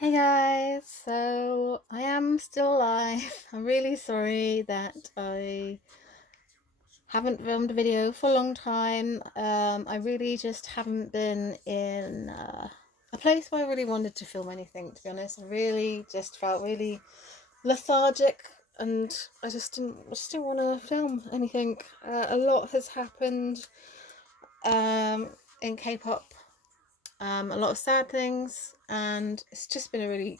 Hey guys, so I am still alive. I'm really sorry that I haven't filmed a video for a long time. I really just haven't been in a place where I really wanted to film anything, to be honest. I really just felt really lethargic and I just didn't want to film anything. A lot has happened in K-pop, a lot of sad things, and it's just been a really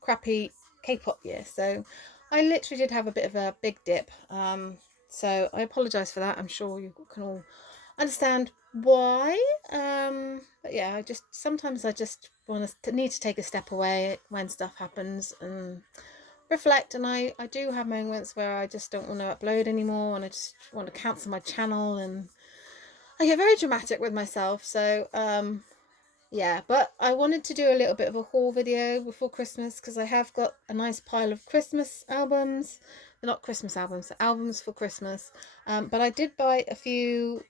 crappy K-pop year. So I literally did have a bit of a big dip. So I apologise for that. I'm sure you can all understand why. But yeah, I just want to need to take a step away when stuff happens and reflect. And I do have moments where I just don't want to upload anymore, and I just want to cancel my channel, and I get very dramatic with myself. So yeah, but I wanted to do a little bit of a haul video before Christmas because I have got a nice pile of Christmas albums. They're not Christmas albums, they're albums for Christmas. But I did buy a few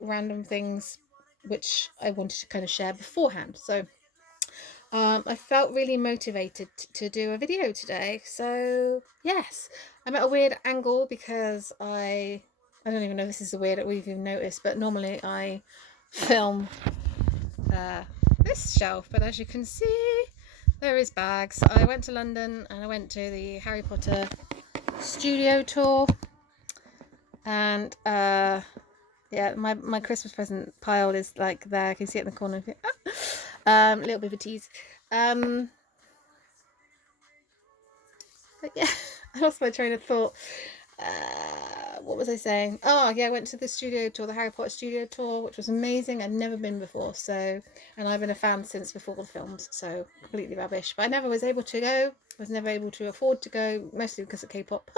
random things which I wanted to kind of share beforehand. So I felt really motivated to do a video today. So yes, I'm at a weird angle because I don't even know if this is a weird we've even noticed, but normally I film uh, this shelf, but as you can see, there is bags. I went to London and I went to the Harry Potter studio tour, and yeah, my Christmas present pile is like there. Can you see it in the corner of it? A little bit of a tease. But yeah, I lost my train of thought. What was I saying? Oh yeah, I went to the studio tour, the Harry Potter studio tour, which was amazing. I'd never been before, so, and I've been a fan since before the films, so completely rubbish. But I never was able to go. I was never able to afford to go, mostly because of K-pop.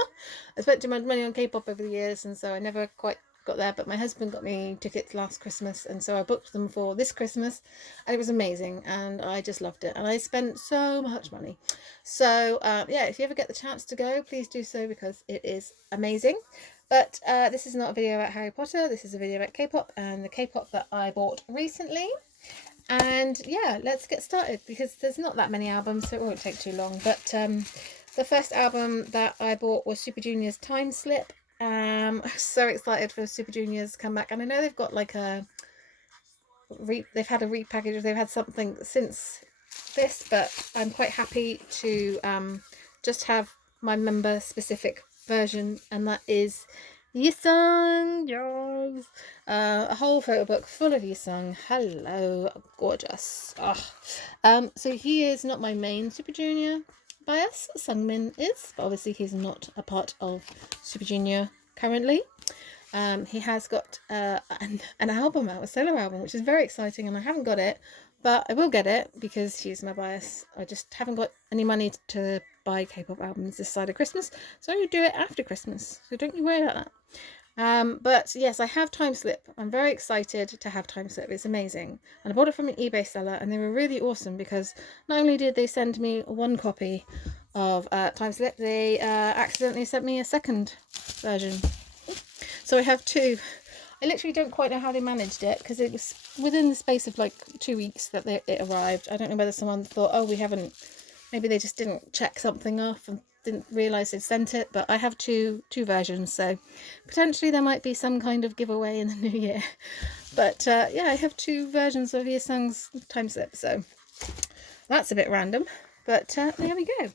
I spent too much money on K-pop over the years, and so I never quite got there. But my husband got me tickets last Christmas, and so I booked them for this Christmas, and it was amazing, and I just loved it. And I spent so much money. So yeah, if you ever get the chance to go, please do so because it is amazing. But this is not a video about Harry Potter. This is a video about K-pop and the K-pop that I bought recently. And yeah, let's get started because there's not that many albums, so it won't take too long. But the first album that I bought was Super Junior's Time Slip. I'm so excited for Super Junior's to come back, and I know they've got like they've had a repackage, they've had something since this, but I'm quite happy to just have my member specific version, and that is Yisung. Yes. A whole photo book full of Yisung. Hello, gorgeous. So he is not my main Super Junior bias. Sungmin is, but obviously he's not a part of Super Junior currently. He has got an album out, a solo album, which is very exciting, and I haven't got it, but I will get it because he's my bias. I just haven't got any money to buy K-pop albums this side of Christmas, so I will do it after Christmas. So don't you worry about that. But yes, I have Time Slip. I'm very excited to have Time Slip. It's amazing, and I bought it from an eBay seller, and they were really awesome because not only did they send me one copy of Time Slip, they accidentally sent me a second version. So I have two. I literally don't quite know how they managed it because it was within the space of like 2 weeks that it arrived. I don't know whether someone thought, oh, we haven't, maybe they just didn't check something off and didn't realise they'd sent it. But I have two versions, so potentially there might be some kind of giveaway in the new year. But yeah, I have two versions of Yesung's Time Slip, so that's a bit random. But there we go.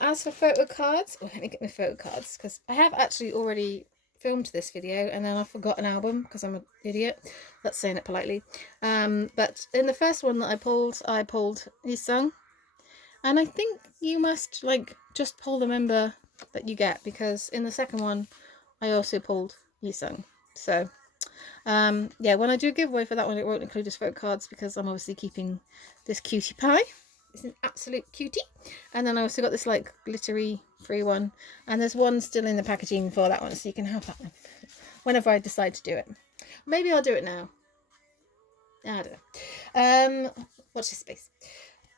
As for photo cards, let me get my photo cards because I have actually already filmed this video and then I forgot an album because I'm an idiot. That's saying it politely. But in the first one that I pulled Yisung, and I think you must like just pull the member that you get because in the second one I also pulled Yisung. So yeah, when I do a giveaway for that one, it won't include his photo cards because I'm obviously keeping this cutie pie. It's an absolute cutie. And then I also got this like glittery free one, and there's one still in the packaging for that one, so you can have that one whenever I decide to do it. Maybe I'll do it now. I don't know. Watch this space.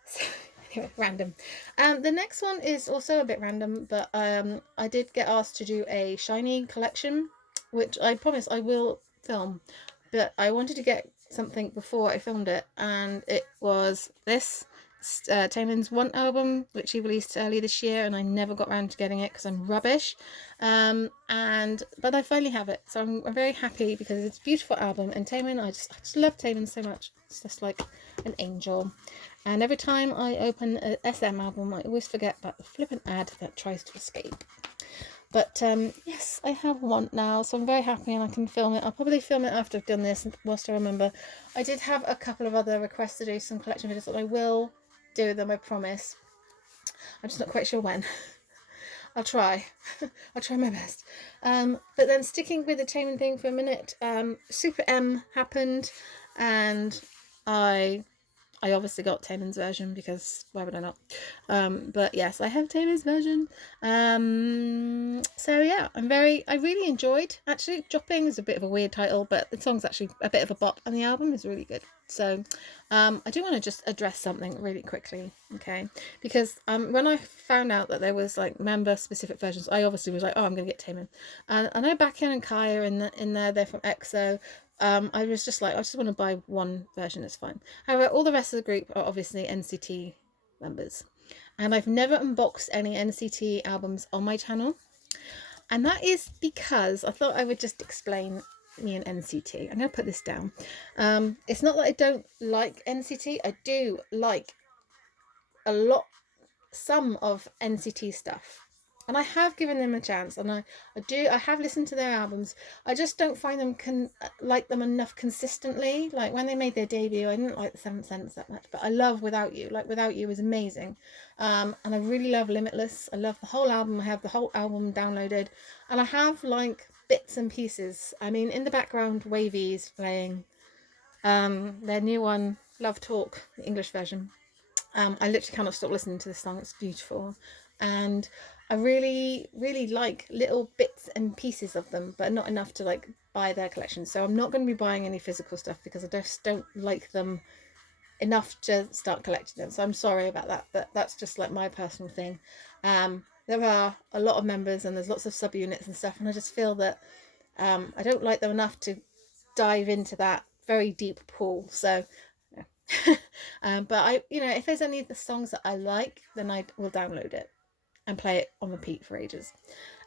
So, anyway, random. The next one is also a bit random, but I did get asked to do a shiny collection, which I promise I will film, but I wanted to get something before I filmed it, and it was this Taemin's Want album, which he released earlier this year, and I never got around to getting it because I'm rubbish. But I finally have it, so I'm very happy because it's a beautiful album. And Taemin, I just love Taemin so much. It's just like an angel. And every time I open a SM album, I always forget about the flippant ad that tries to escape. But yes, I have Want now, so I'm very happy and I can film it. I'll probably film it after I've done this, whilst I remember. I did have a couple of other requests to do some collection videos, that I will do them, I promise. I'm just not quite sure when. I'll try. I'll try my best. But then sticking with the Taemin thing for a minute, SuperM happened, and I obviously got Taemin's version because why would I not? But yes, I have Taemin's version. So yeah, I really enjoyed, actually. Dropping is a bit of a weird title, but the song's actually a bit of a bop and the album is really good. So I do want to just address something really quickly, okay? Because when I found out that there was like member specific versions, I obviously was like, oh, I'm gonna get Taemin. And I know Baekhyun and Kai are in there, they're from EXO. I was just like, I just want to buy one version, it's fine. However, all the rest of the group are obviously NCT members. And I've never unboxed any NCT albums on my channel. And that is because I thought I would just explain me and NCT. I'm going to put this down. It's not that I don't like NCT. I do like some of NCT stuff. And I have given them a chance, and I have listened to their albums. I just don't find them like them enough consistently. Like when they made their debut, I didn't like the Seventh Sense that much, but I love Without You. Like Without You is amazing, and I really love Limitless. I love the whole album. I have the whole album downloaded, and I have like bits and pieces. I mean, in the background, Wavy is playing their new one, Love Talk, the English version. I literally cannot stop listening to this song. It's beautiful, and I really, really like little bits and pieces of them, but not enough to like buy their collection. So I'm not going to be buying any physical stuff because I just don't like them enough to start collecting them. So I'm sorry about that, but that's just like my personal thing. There are a lot of members and there's lots of subunits and stuff, and I just feel that I don't like them enough to dive into that very deep pool. So but if there's any of the songs that I like, then I will download it and play it on repeat for ages.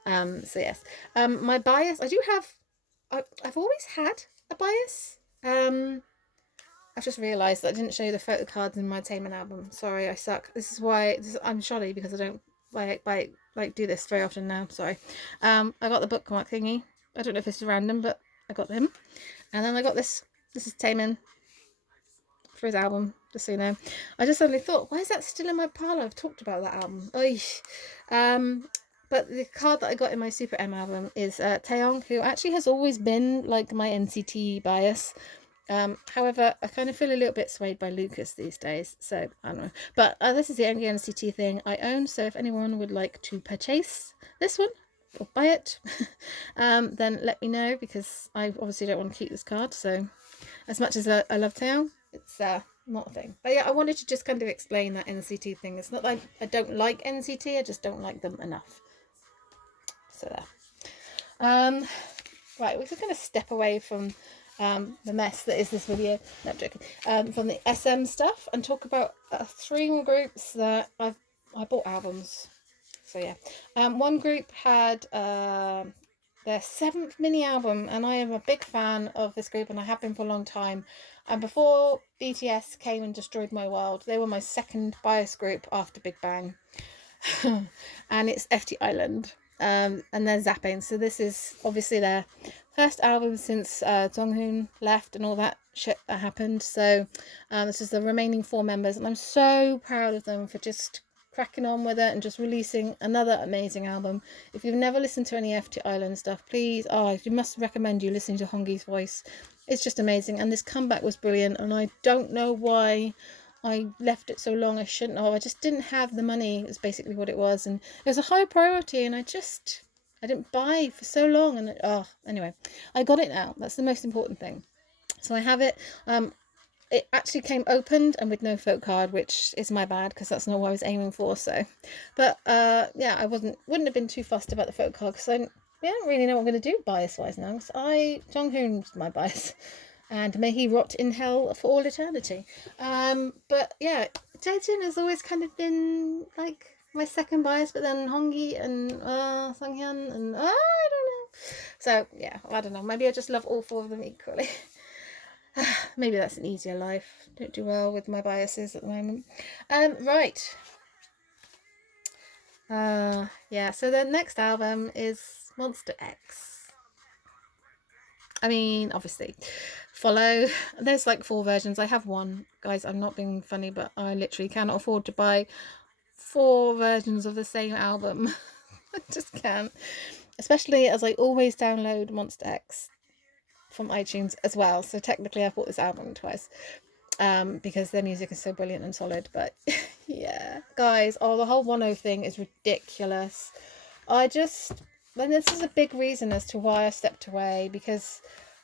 So yes, my bias, I've always had a bias. I've just realised that I didn't show you the photo cards in my Taemin album. Sorry, I suck. This is why I'm shoddy, because I don't do this very often now. Sorry. I got the bookmark thingy. I don't know if this is random, but I got them. And then I got this. This is Taemin for his album, just so you know. I just suddenly thought, why is that still in my parlour? I've talked about that album. But the card that I got in my SuperM album is Taeyong, who actually has always been like my NCT bias. However, I kind of feel a little bit swayed by Lucas these days, so I don't know. But this is the only NCT thing I own, so if anyone would like to purchase this one or buy it, then let me know, because I obviously don't want to keep this card. So as much as I love Taeyong, it's not a thing. But yeah, I wanted to just kind of explain that NCT thing. It's not that I don't like NCT, I just don't like them enough. So there. Right, we're just going to step away from the mess that is this video. No, I'm joking. From the SM stuff, and talk about 3 more groups that I bought albums. So yeah, one group had their 7th mini album, and I am a big fan of this group, and I have been for a long time. And before BTS came and destroyed my world, they were my second bias group after Big Bang. And it's FTIsland. And they're zapping. So this is obviously their first album since Jonghoon left and all that shit that happened. So this is the remaining 4 members, and I'm so proud of them for just cracking on with it and just releasing another amazing album. If you've never listened to any FTIsland stuff, please, you must recommend you listening to Hongi's voice. It's just amazing, and this comeback was brilliant, and I don't know why I left it so long. I shouldn't have. I just didn't have the money, is basically what it was, and it was a high priority, and I didn't buy for so long, and anyway, I got it now. That's the most important thing. So I have it. It actually came opened and with no photo card, which is my bad, because that's not what I was aiming for. So, but yeah, I wouldn't have been too fussed about the photo card, because I don't really know what I'm going to do bias wise now. Because Jonghoon's my bias, and may he rot in hell for all eternity. But yeah, Jaejin has always kind of been like my second bias, but then Hongyi and Sanghyun and I don't know. So yeah, I don't know. Maybe I just love all four of them equally. Maybe that's an easier life. Don't do well with my biases at the moment. Right. Yeah. So the next album is Monsta X. I mean, obviously, follow. There's like 4 versions. I have one, guys. I'm not being funny, but I literally cannot afford to buy 4 versions of the same album. I just can't. Especially as I always download Monsta X from iTunes as well. So technically, I've bought this album twice because their music is so brilliant and solid. But yeah, guys, the whole 1.0 thing is ridiculous. And this is a big reason as to why I stepped away, because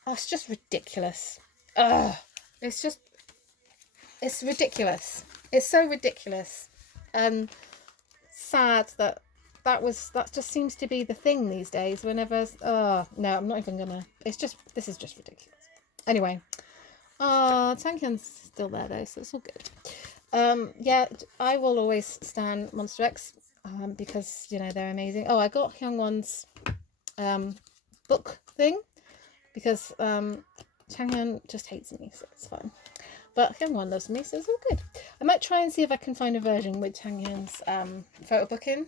it's just ridiculous. It's ridiculous. It's so ridiculous. And sad that just seems to be the thing these days. Whenever no, I'm not even gonna. This is just ridiculous. Anyway, Tankyan's still there though, so it's all good. Yeah, I will always stand Monsta X because you know they're amazing. I got Hyungwon's book thing because Changyun just hates me, so it's fine. But Hyungwon loves me, so it's all good. I might try and see if I can find a version with Changyun's photo book in.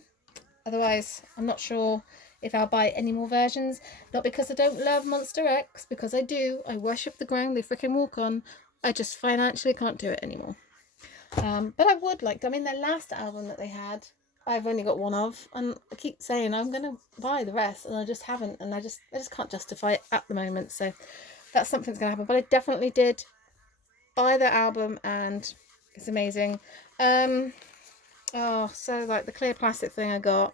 Otherwise, I'm not sure if I'll buy any more versions. Not because I don't love Monsta X, because I do. I worship the ground they freaking walk on. I just financially can't do it anymore. But I would like to. I mean, their last album that they had, I've only got one of, and I keep saying I'm going to buy the rest, and I just haven't, and I just can't justify it at the moment. So that's something that's going to happen. But I definitely did buy their album, and it's amazing. So like the clear plastic thing I got,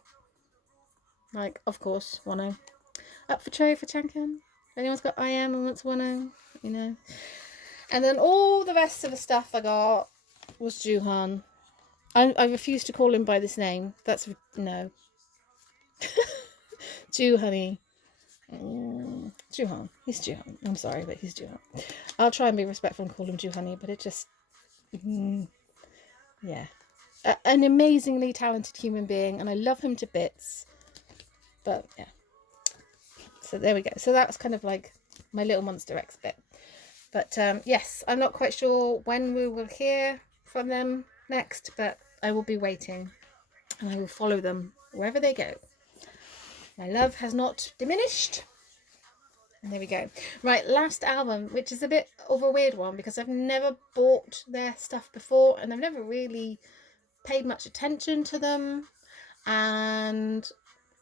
like of course 1.0. Up for trade for Chankyun. If anyone's got IM and wants 1.0, you know. And then all the rest of the stuff I got was Juhan. I refuse to call him by this name. That's no. Juhani. Juhan. He's Juhan. I'm sorry, but he's Juhan. I'll try and be respectful and call him Juhani, but it just yeah. An amazingly talented human being, and I love him to bits. But yeah. So there we go. So that was kind of like my little Monsta X bit. But yes, I'm not quite sure when we will hear from them next, but I will be waiting and I will follow them wherever they go. My love has not diminished. And there we go. Right, last album, which is a bit of a weird one because I've never bought their stuff before and I've never really paid much attention to them, and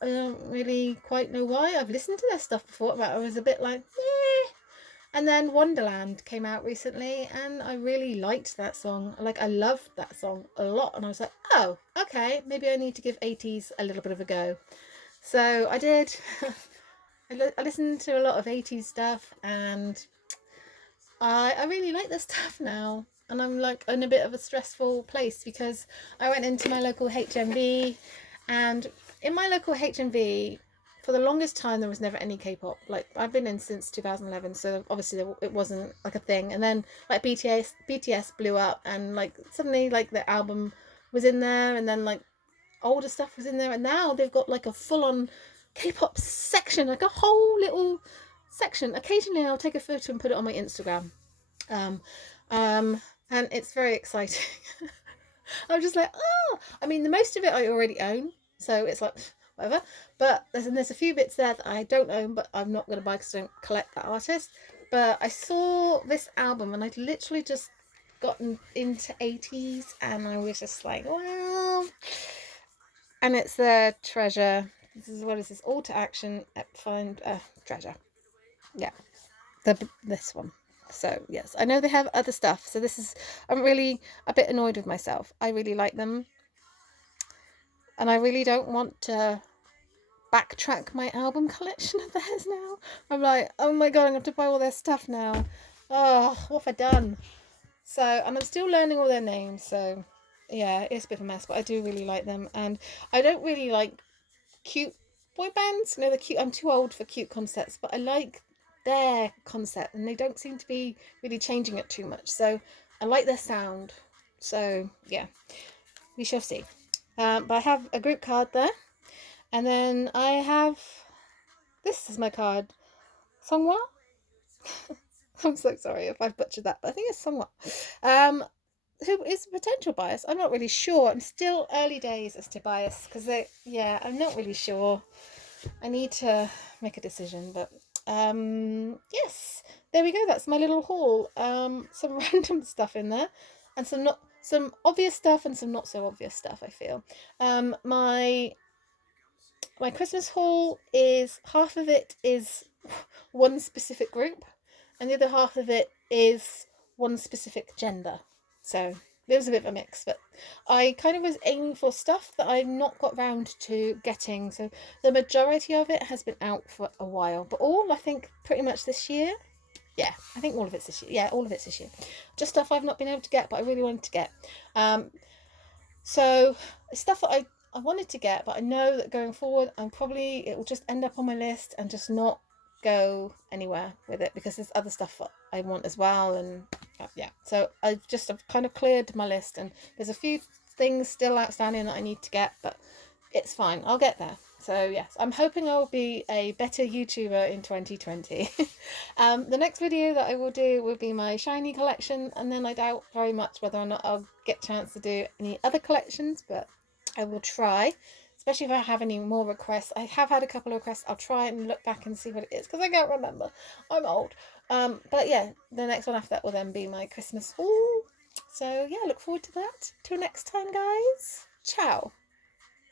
I don't really quite know why. I've listened to their stuff before, but I was a bit like, eh. And then Wonderland came out recently, and I really liked that song. Like, I loved that song a lot, and I was like, oh, okay, maybe I need to give ATEEZ a little bit of a go. So I did. I listened to a lot of ATEEZ stuff, and I really like their stuff now. And I'm like in a bit of a stressful place because I went into my local HMV, and in my local HMV, for the longest time there was never any K-pop. I've been in since 2011, so obviously it wasn't like a thing. And then like BTS blew up, and like suddenly like the album was in there, and then like older stuff was in there, and now they've got like a full-on K-pop section, like a whole little section. Occasionally I'll take a photo and put it on my Instagram. And it's very exciting. I'm just like, oh, I mean, the most of it I already own, so it's like whatever. But there's a few bits there that I don't own, but I'm not going to buy because I don't collect that artist. But I saw this album and I'd literally just gotten into ATEEZ, and I was just like, well, and it's their Treasure. What is this? All to Action, find Treasure. Yeah, this one. So yes, I know they have other stuff, so I'm really a bit annoyed with myself. I really like them, and I really don't want to backtrack my album collection of theirs now. I'm like, oh my god, I'm going to buy all their stuff now. Oh, what have I done? So, and I'm still learning all their names, so yeah, it's a bit of a mess, but I do really like them. And I don't really like cute boy bands. No, they're cute. I'm too old for cute concepts, but I like their concept, and they don't seem to be really changing it too much. So I like their sound. So yeah, we shall see. But I have a group card there, and then I have, this is my card, Songwa. I'm so sorry if I've butchered that, but I think it's Songwa. Who is a potential bias? I'm not really sure. I'm still early days as to bias, because I'm not really sure. I need to make a decision, but yes, there we go. That's my little haul. Some random stuff in there, and some obvious stuff and some not so obvious stuff, I feel. My Christmas haul is, half of it is one specific group, and the other half of it is one specific gender. So there's a bit of a mix, but I kind of was aiming for stuff that I've not got round to getting. So the majority of it has been out for a while, but all, I think, pretty much this year. Yeah, I think all of it's this year. Yeah, all of it's this year. Just stuff I've not been able to get, but I really wanted to get. So stuff that I wanted to get, but I know that going forward, it will just end up on my list and just not go anywhere with it, because there's other stuff that I want as well. And yeah, so I've kind of cleared my list, and there's a few things still outstanding that I need to get, but it's fine, I'll get there. So yes, I'm hoping I'll be a better YouTuber in 2020. The next video that I will do will be my shiny collection, and then I doubt very much whether or not I'll get a chance to do any other collections, but I will try, especially if I have any more requests. I have had a couple of requests. I'll try and look back and see what it is, because I can't remember. I'm old. But yeah, the next one after that will then be my Christmas haul. So yeah, look forward to that. Till next time, guys. Ciao.